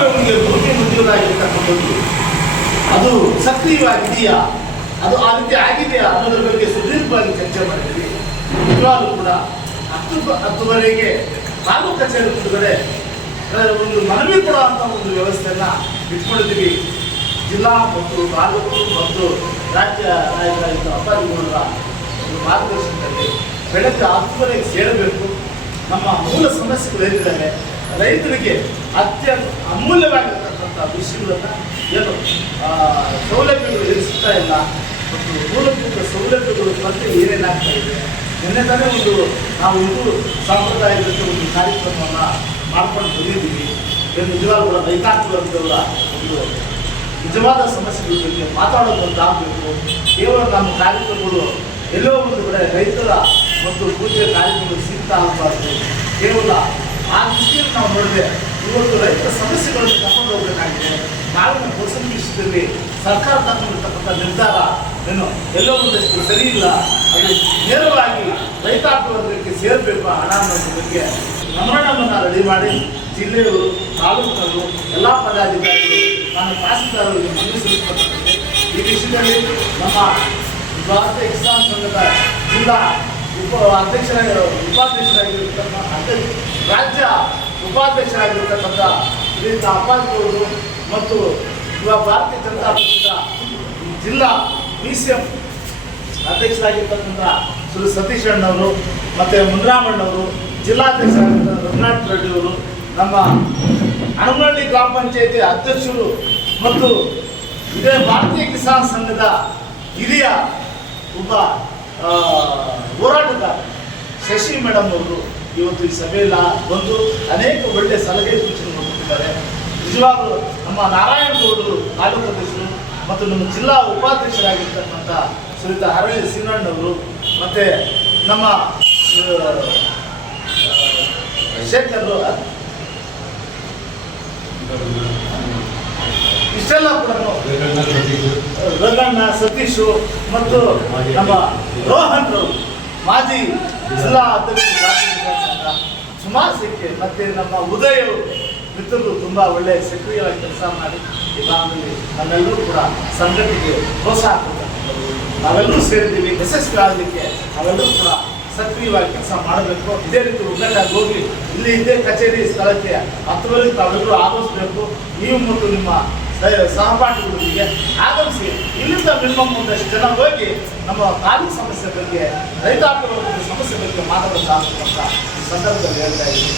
ಅವರಿಗೆ ಭೂಮಿ ಉದ್ಯೋಗ ಅದು ಸಕ್ರಿಯವಾಗಿದೆಯಾ? ಅದು ಆ ರೀತಿ ಆಗಿದೆಯಾ? ಅನ್ನೋದ್ರ ಬಗ್ಗೆ ಸುದೀರ್ಘವಾಗಿ ಚರ್ಚೆ ಮಾಡಿದ್ವಿ. ನಿಜವಾಗ್ಲೂ ಕೂಡ ಹತ್ತು ಹತ್ತುವರೆಗೆ ತಾಲೂಕು ಕಚೇರಿ ಮುಂದುಗಡೆ ಒಂದು ಮನವಿ ಕೊಡೋ ಅಂತ ಒಂದು ವ್ಯವಸ್ಥೆಯನ್ನ ಇಟ್ಕೊಂಡಿದ್ದೀವಿ. ಜಿಲ್ಲಾ ಮತ್ತು ತಾಲೂಕು ಮತ್ತು ರಾಜ್ಯ ನಾಯಕರಾಗಿದ್ದ ಅಪ್ಪಾಜಿಗೌಡರ ಒಂದು ಮಾರ್ಗದರ್ಶನದಲ್ಲಿ ಬೆಳಗ್ಗೆ ಹತ್ತುವರೆಗೆ ಸೇರಬೇಕು. ನಮ್ಮ ಮೂಲ ಸಮಸ್ಯೆಗಳು ಏನಿದ್ದಾವೆ ರೈತರಿಗೆ ಅತ್ಯಂತ ಅಮೂಲ್ಯವಾಗಿರ್ತಕ್ಕಂಥ ವಿಷಯಗಳನ್ನ ಏನು ಸೌಲಭ್ಯಗಳು ಇರಿಸ್ತಾ ಇಲ್ಲ ಮತ್ತು ಮೂಲಭೂತ ಸೌಲಭ್ಯಗಳು ಮತ್ತೆ ಏನೇನಾಗ್ತಾ ಇದೆ ನಿನ್ನೆ ತಾನೇ ಒಂದು ನಾವು ಇದು ಸಾಂಪ್ರದಾಯಿಕ ಒಂದು ಕಾರ್ಯಕ್ರಮವನ್ನು ಮಾಡ್ಕೊಂಡು ಬಂದಿದ್ದೀವಿ. ಏನು ನಿಜವಾಗ್ಲೂ ರೈತಾಂತರವರ ಒಂದು ನಿಜವಾದ ಸಮಸ್ಯೆಗಳ ಬಗ್ಗೆ ಮಾತಾಡೋದಾಗಬೇಕು ಕೇವಲ ನಮ್ಮ ಕಾರ್ಯಕ್ರಮಗಳು ಎಲ್ಲೋ ಒಂದು ಕಡೆ ರೈತರ ಮತ್ತು ಪೂಜೆ ಕಾರ್ಯಕ್ರಮಗಳು ಸಿಗ್ತಾ ಆಗಬಾರ್ದು. ಕೇವಲ ಆ ನಾವು ನೋಡಿದ್ರೆ ಇವತ್ತು ರೈತರ ಸಮಸ್ಯೆಗಳನ್ನು ತಗೊಂಡು ಹೋಗಬೇಕಾಗಿದೆ. ನಾವು ಕೋರ್ಸಿನ ವಿಷಯದಲ್ಲಿ ಸರ್ಕಾರ ತಗೊಂಡಿರ್ತಕ್ಕಂಥ ನಿರ್ಧಾರ ಏನು? ಎಲ್ಲೋ ಒಂದಷ್ಟು ಸರಿ ಇಲ್ಲ. ಅದು ನೇರವಾಗಿ ರೈತಾಪಿ ವರ್ಗಕ್ಕೆ ಸೇರಬೇಕು ಹಣ ಅನ್ನೋದ್ರ ಬಗ್ಗೆ ನಮ್ಮನ್ನು ರೆಡಿ ಮಾಡಿ ಜಿಲ್ಲೆಯವರು ತಾಲೂಕಿನವರು ಎಲ್ಲ ಪದಾಧಿಕಾರಿಗಳು, ನಾನು ತಹಸೀಲ್ದಾರರಿಗೆ ಸಲ್ಲಿಸಬೇಕಾಗಿದೆ ಈ ವಿಷಯದಲ್ಲಿ ನಮ್ಮ ಭಾರತ ಕಿಸಾನ್ ಸಂಘದ ಜಿಲ್ಲಾ ಉಪ ಅಧ್ಯಕ್ಷರಾಗಿ, ಉಪಾಧ್ಯಕ್ಷರಾಗಿರ್ತಕ್ಕಂಥ ರಾಜ್ಯ ಉಪಾಧ್ಯಕ್ಷರಾಗಿರ್ತಕ್ಕಂಥ ಶ್ರೀಯುತ ಅಪ್ಪಾಜಿಯವರು ಮತ್ತು ಯುವ ಭಾರತೀಯ ಜನತಾ ಪಕ್ಷದ ಜಿಲ್ಲಾ ಬಿ ಸಿ ಎಂ ಅಧ್ಯಕ್ಷರಾಗಿರ್ತಕ್ಕಂಥ ಶ್ರೀ ಸತೀಶ್ ಅಣ್ಣವರು ಮತ್ತು ಮುನ್ರಾಮಣ್ಣವರು ಜಿಲ್ಲಾಧ್ಯಕ್ಷರಾಗಿರ್ತಕ್ಕಂಥ ರಘುನಾಥ್ ರೆಡ್ಡಿಯವರು ನಮ್ಮ ಹನುಮಳ್ಳಿ ಗ್ರಾಮ ಪಂಚಾಯತಿ ಅಧ್ಯಕ್ಷರು ಮತ್ತು ಇದೇ ಭಾರತೀಯ ಕಿಸಾನ್ ಸಂಘದ ಹಿರಿಯ ಒಬ್ಬ ಹೋರಾಟಗಾರ ಶಶಿ ಮೇಡಮ್ ಅವರು ಇವತ್ತು ಈ ಸಭೆಯಲ್ಲಿ ಬಂದು ಅನೇಕ ಒಳ್ಳೆಯ ಸಲಹೆ ಸೂಚನೆಗಳು ಕೊಟ್ಟಿದ್ದಾರೆ. ನಿಜವಾಗ್ಲೂ ನಮ್ಮ ನಾರಾಯಣಗೌಡರು ತಾಲೂಕು ಅಧ್ಯಕ್ಷರು ಮತ್ತು ನಮ್ಮ ಜಿಲ್ಲಾ ಉಪಾಧ್ಯಕ್ಷರಾಗಿರ್ತಕ್ಕಂಥ ಶ್ರೀಯುತ ಹರಳಿ ಸಿಂಗಣ್ಣವರು ಮತ್ತು ನಮ್ಮ ಶೇಖರ್ ಇಷ್ಟೆಲ್ಲ ಕೂಡ ರಂಗಣ್ಣ ಸತೀಶು. ಮತ್ತು ನಮ್ಮ ರೋಹನ್ ಮಾಜಿ ಜಿಲ್ಲಾ ಅಧ್ಯಕ್ಷ ಸುಮಾರು ಸಿಕ್ಕಿ ಮತ್ತೆ ನಮ್ಮ ಉದಯವು ಮಿತ್ರರು ತುಂಬ ಒಳ್ಳೆ ಸಕ್ರಿಯವಾಗಿ ಕೆಲಸ ಮಾಡಿ ಈ ಭಾಗದಲ್ಲಿ ನಮ್ಮೆಲ್ಲರೂ ಕೂಡ ಸಂಘಟನೆಗೆ ಪ್ರೋತ್ಸಾಹ ಕೊಡ್ತಕ್ಕಂಥದ್ದು ನಾವೆಲ್ಲರೂ ಸೇರಿದ್ದೀವಿ, ಯಶಸ್ವಿ ಆಗಲಿಕ್ಕೆ ನಾವೆಲ್ಲರೂ ಕೂಡ ಸಕ್ರಿಯವಾಗಿ ಕೆಲಸ ಮಾಡಬೇಕು. ಇದೇ ರೀತಿ ಒಗ್ಗಟ್ಟಾಗಿ ಹೋಗಿ ಇಲ್ಲಿ ಇದೇ ಕಚೇರಿ ಸ್ಥಳಕ್ಕೆ ಹತ್ತುವರೆಗೆ ತಾವೆಲ್ಲರೂ ಆಗಿಸ್ಬೇಕು ನೀವು ಮತ್ತು ನಿಮ್ಮ ಸಹಪಾಠಿಗಳೊಂದಿಗೆ ಆಗಮಿಸಿ. ಇಲ್ಲಿಂದ ಮಿನಿಮಮ್ ಒಂದಷ್ಟು ಜನ ಹೋಗಿ ನಮ್ಮ ತಾಲೂಕು ಸಮಸ್ಯೆ ಬಗ್ಗೆ, ರೈತಾಪಿ ಸಮಸ್ಯೆ ಬಗ್ಗೆ ಅಂತ ಸಂದರ್ಭದಲ್ಲಿ ಹೇಳ್ತಾ ಇದ್ದೀನಿ.